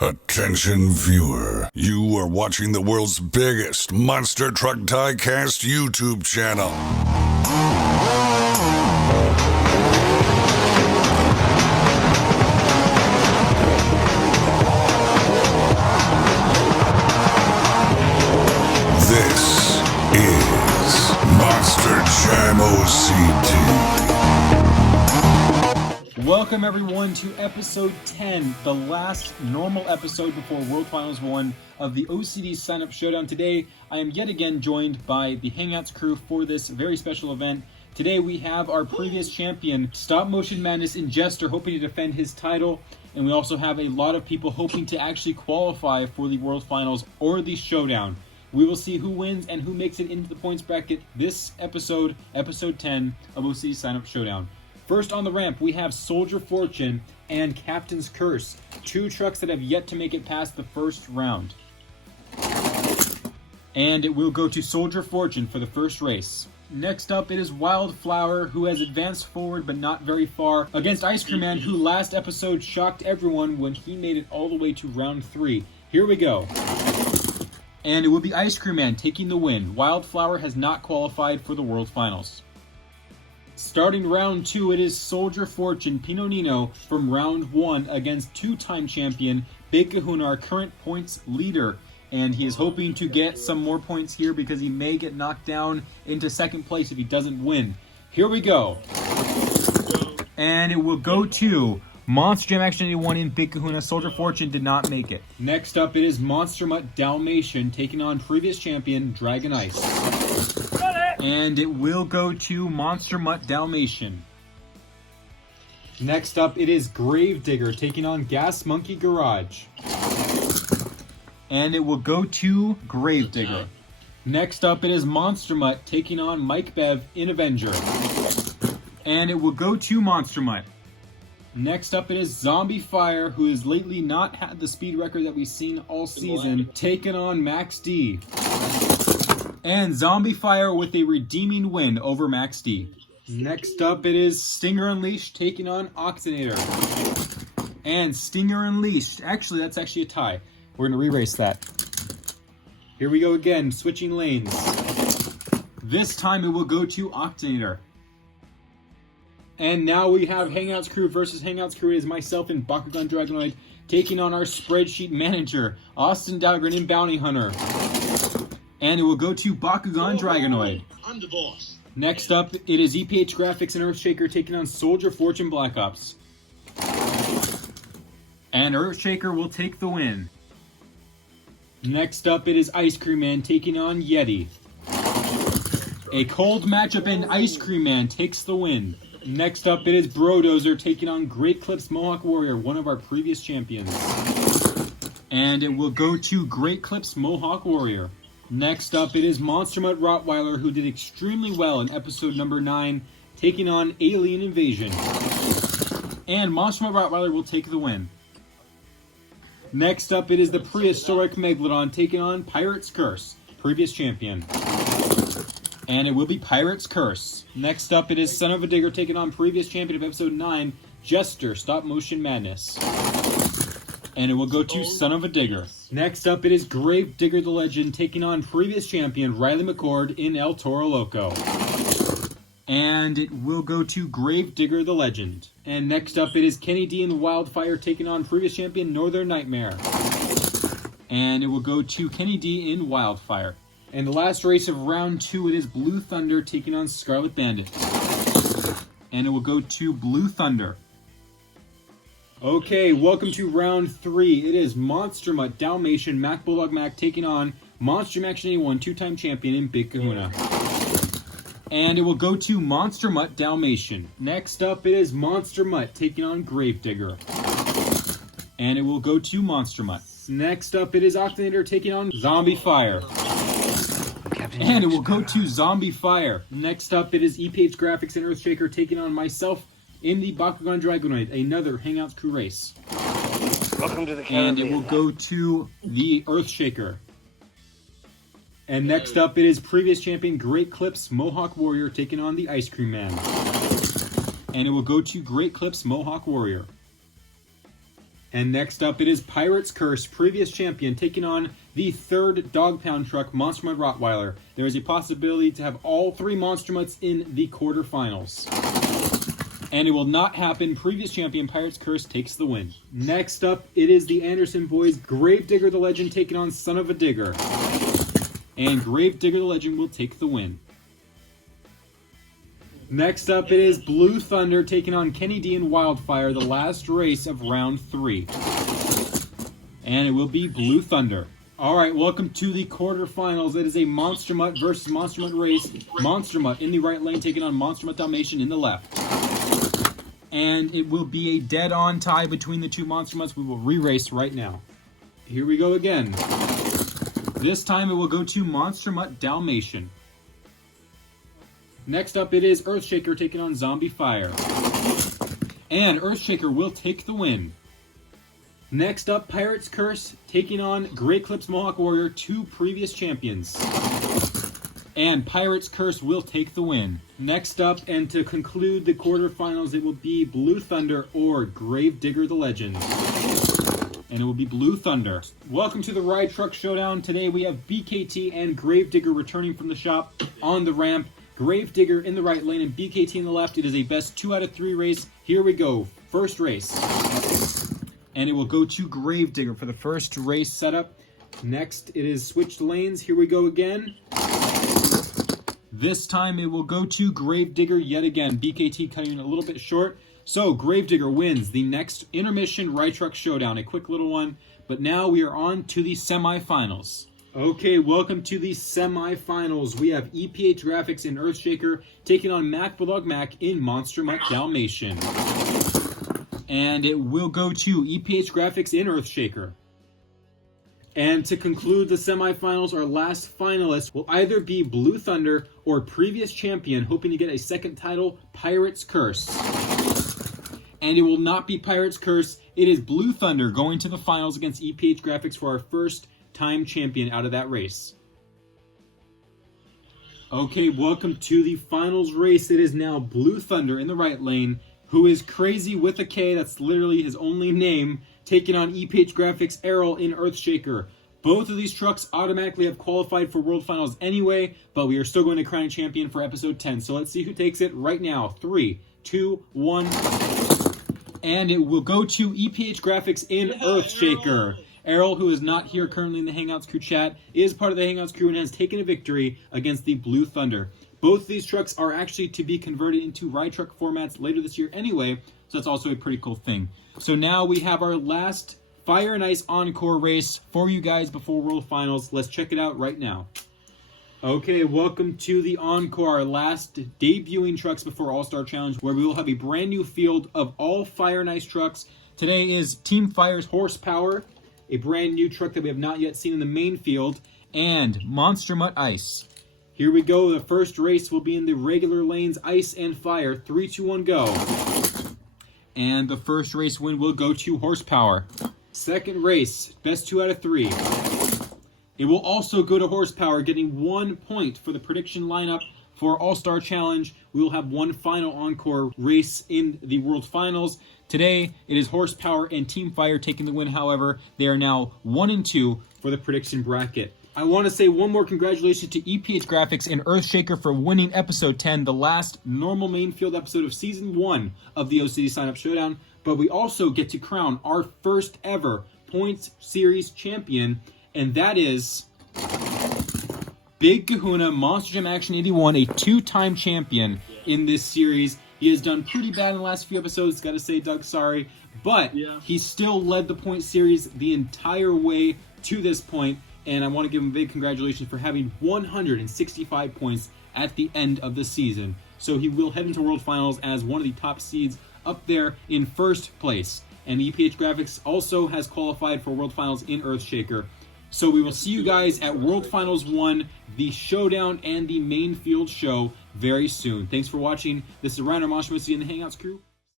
Attention viewer, you are watching the world's biggest Monster Truck Diecast YouTube channel. This is Monster Jam OCD. Welcome everyone to episode 10, the last normal episode before World Finals 1 of the OCD Sign-Up Showdown. Today, I am yet again joined by the Hangouts crew for this very special event. Today we have our previous champion, Stop Motion Madness in Jester, hoping to defend his title. And we also have a lot of people hoping to actually qualify for the World Finals or the Showdown. We will see who wins and who makes it into the points bracket this episode, episode 10 of OCD Sign-Up Showdown. First on the ramp, we have Soldier Fortune and Captain's Curse, two trucks that have yet to make it past the first round. And it will go to Soldier Fortune for the first race. Next up, it is Wildflower, who has advanced forward but not very far, against Ice Cream Man, who last episode shocked everyone when he made it all the way to round 3. Here we go. And it will be Ice Cream Man taking the win. Wildflower has not qualified for the World Finals. Starting round 2, it is Soldier Fortune Pino Nino from round 1 against two-time champion Big Kahuna, our current points leader. And he is hoping to get some more points here because he may get knocked down into second place if he doesn't win. Here we go. And it will go to Monster Jam Action 81 in Big Kahuna. Soldier Fortune did not make it. Next up, it is Monster Mutt Dalmatian taking on previous champion Dragon Ice. And it will go to Monster Mutt Dalmatian. Next up, it is Gravedigger taking on Gas Monkey Garage. And it will go to Gravedigger. Next up, it is Monster Mutt taking on Mike Bev in Avenger. And it will go to Monster Mutt. Next up, it is Zombie Fire, who has lately not had the speed record that we've seen all season, taking on Max D. And Zombie Fire with a redeeming win over Max D. Next up, it is Stinger Unleashed taking on Ocd'S. And Stinger Unleashed, that's actually a tie. We're going to re-race that. Here we go again, switching lanes. This time it will go to Ocd'S. And now we have Hangouts crew versus Hangouts crew. It is myself and Bakugan Dragonoid taking on our spreadsheet manager, Austin Dahlgren in Bounty Hunter. And it will go to Bakugan Dragonoid. I'm the boss. Next up, it is EPH Graphics and Earthshaker taking on Soldier Fortune Black Ops. And Earthshaker will take the win. Next up, it is Ice Cream Man taking on Yeti. A cold matchup and Ice Cream Man takes the win. Next up, it is Brodozer taking on Great Clips Mohawk Warrior, one of our previous champions. And it will go to Great Clips Mohawk Warrior. Next up, it is Monster Mutt Rottweiler, who did extremely well in episode number 9, taking on Alien Invasion. And Monster Mutt Rottweiler will take the win. Next up, it is the Prehistoric Megalodon taking on Pirate's Curse, previous champion. And it will be Pirate's Curse. Next up, it is Son of a Digger taking on previous champion of episode 9, Jester, Stop Motion Madness. And it will go to Son of a Digger. Next up, it is Gravedigger the Legend taking on previous champion Riley McCord in El Toro Loco. And it will go to Gravedigger the Legend. And next up, it is Kenny D in Wildfire taking on previous champion Northern Nightmare. And it will go to Kenny D in Wildfire. And the last race of round 2, it is Blue Thunder taking on Scarlet Bandit. And it will go to Blue Thunder. Okay, welcome to round 3. It is Monster Mutt Dalmatian Mac Bulldog Mac taking on Monster Jam Action 81 two-time champion in Big Kahuna. And it will go to Monster Mutt Dalmatian. Next up, it is Monster Mutt taking on Gravedigger. And it will go to Monster Mutt. Next up, it is Ocd'S taking on Zombie Fire. And it will go to Zombie Fire. Next up, it is EPH Graphics and Earthshaker taking on myself in the Bakugan Dragonoid, another Hangouts crew race. Welcome to the Caribbean. And it will go to the Earthshaker. And next up, it is previous champion Great Clips Mohawk Warrior taking on the Ice Cream Man. And it will go to Great Clips Mohawk Warrior. And next up, it is Pirate's Curse, previous champion, taking on the third Dog Pound Truck, Monster Mutt Rottweiler. There is a possibility to have all 3 Monster Mutts in the quarterfinals. And it will not happen. Previous champion, Pirate's Curse, takes the win. Next up, it is the Anderson boys, Gravedigger the Legend, taking on Son of a Digger. And Gravedigger the Legend will take the win. Next up, it is Blue Thunder taking on Kenny D and Wildfire, the last race of round 3. And it will be Blue Thunder. Alright, welcome to the quarterfinals. It is a Monster Mutt versus Monster Mutt race. Monster Mutt in the right lane taking on Monster Mutt Dalmatian in the left. And it will be a dead-on tie between the 2 Monster Mutts. We will re-race right now. Here we go again. This time it will go to Monster Mutt Dalmatian. Next up, it is Earthshaker taking on Zombie Fire. And Earthshaker will take the win. Next up, Pirate's Curse taking on Great Clips Mohawk Warrior, 2 previous champions. And Pirate's Curse will take the win. Next up, and to conclude the quarterfinals, it will be Blue Thunder or Gravedigger the Legend. And it will be Blue Thunder. Welcome to the Ride Truck Showdown. Today we have BKT and Gravedigger returning from the shop on the ramp. Gravedigger in the right lane and BKT in the left. It is a best 2 out of 3 race. Here we go. First race. And it will go to Gravedigger for the first race setup. Next, it is switched lanes. Here we go again. This time it will go to Gravedigger yet again. BKT cutting a little bit short. So Gravedigger wins the next intermission Ride Truck Showdown. A quick little one. But now we are on to the semifinals. Okay, welcome to the semifinals. We have EPH Graphics in Earthshaker taking on Mac Bulldog Mac in Monster Mutt Dalmatian. And it will go to EPH Graphics in Earthshaker. And to conclude the semifinals, our last finalist will either be Blue Thunder or previous champion, hoping to get a second title, Pirate's Curse. And it will not be Pirate's Curse. It is Blue Thunder going to the finals against EPH Graphics for our first time champion out of that race. Okay, welcome to the finals race. It is now Blue Thunder in the right lane, who is Crazy with a K, that's literally his only name, taking on EPH Graphics Errol in Earthshaker. Both of these trucks automatically have qualified for World Finals anyway, but we are still going to crown a champion for episode 10. So let's see who takes it right now. 3, 2, 1. And it will go to EPH Graphics in Earthshaker. Errol, who is not here currently in the Hangouts crew chat, is part of the Hangouts crew and has taken a victory against the Blue Thunder. Both of these trucks are actually to be converted into ride truck formats later this year anyway, so that's also a pretty cool thing. So now we have our last Fire and Ice Encore race for you guys before World Finals. Let's check it out right now. Okay, welcome to the Encore, our last debuting trucks before All-Star Challenge, where we will have a brand new field of all Fire and Ice trucks. Today is Team Fire's Horsepower, a brand new truck that we have not yet seen in the main field, and Monster Mutt Ice. Here we go. The first race will be in the regular lanes, Ice and Fire. 3, 2, 1, go. And the first race win will go to Horsepower. Second race, best 2 out of 3. It will also go to Horsepower, getting 1 point for the prediction lineup for All-Star Challenge. We will have one final Encore race in the World Finals. Today, it is Horsepower and Team Fire taking the win. However, they are now 1 and 2 for the prediction bracket. I want to say one more congratulations to EPH Graphics and Earthshaker for winning episode 10, the last normal main field episode of season 1 of the OCD Sign Up Showdown. But we also get to crown our first ever points series champion, and that is Big Kahuna Monster Jam Action 81, a 2-time champion in this series. He has done pretty bad in the last few episodes, gotta say, Doug, sorry. But he still led the point series the entire way to this point, and I want to give him a big congratulations for having 165 points at the end of the season. So he will head into World Finals as one of the top seeds up there in first place. And EPH Graphics also has qualified for World Finals in Earthshaker. So we will see you guys at World Finals 1, the Showdown, and the main field show very soon. Thanks for watching. This is Ryan Monster in the Hangouts crew.